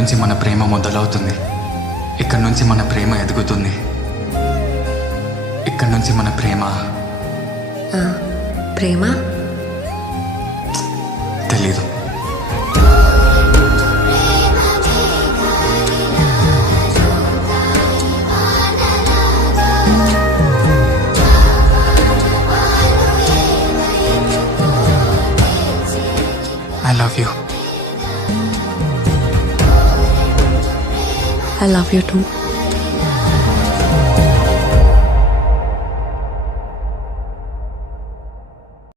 నుంచి మన ప్రేమ మొదలవుతుంది. ఇక్కడ నుంచి మన ప్రేమ ఎదుగుతుంది. ఇక్కడ నుంచి మన ప్రేమ ప్రేమ తెలీదు. I love you. I love you too.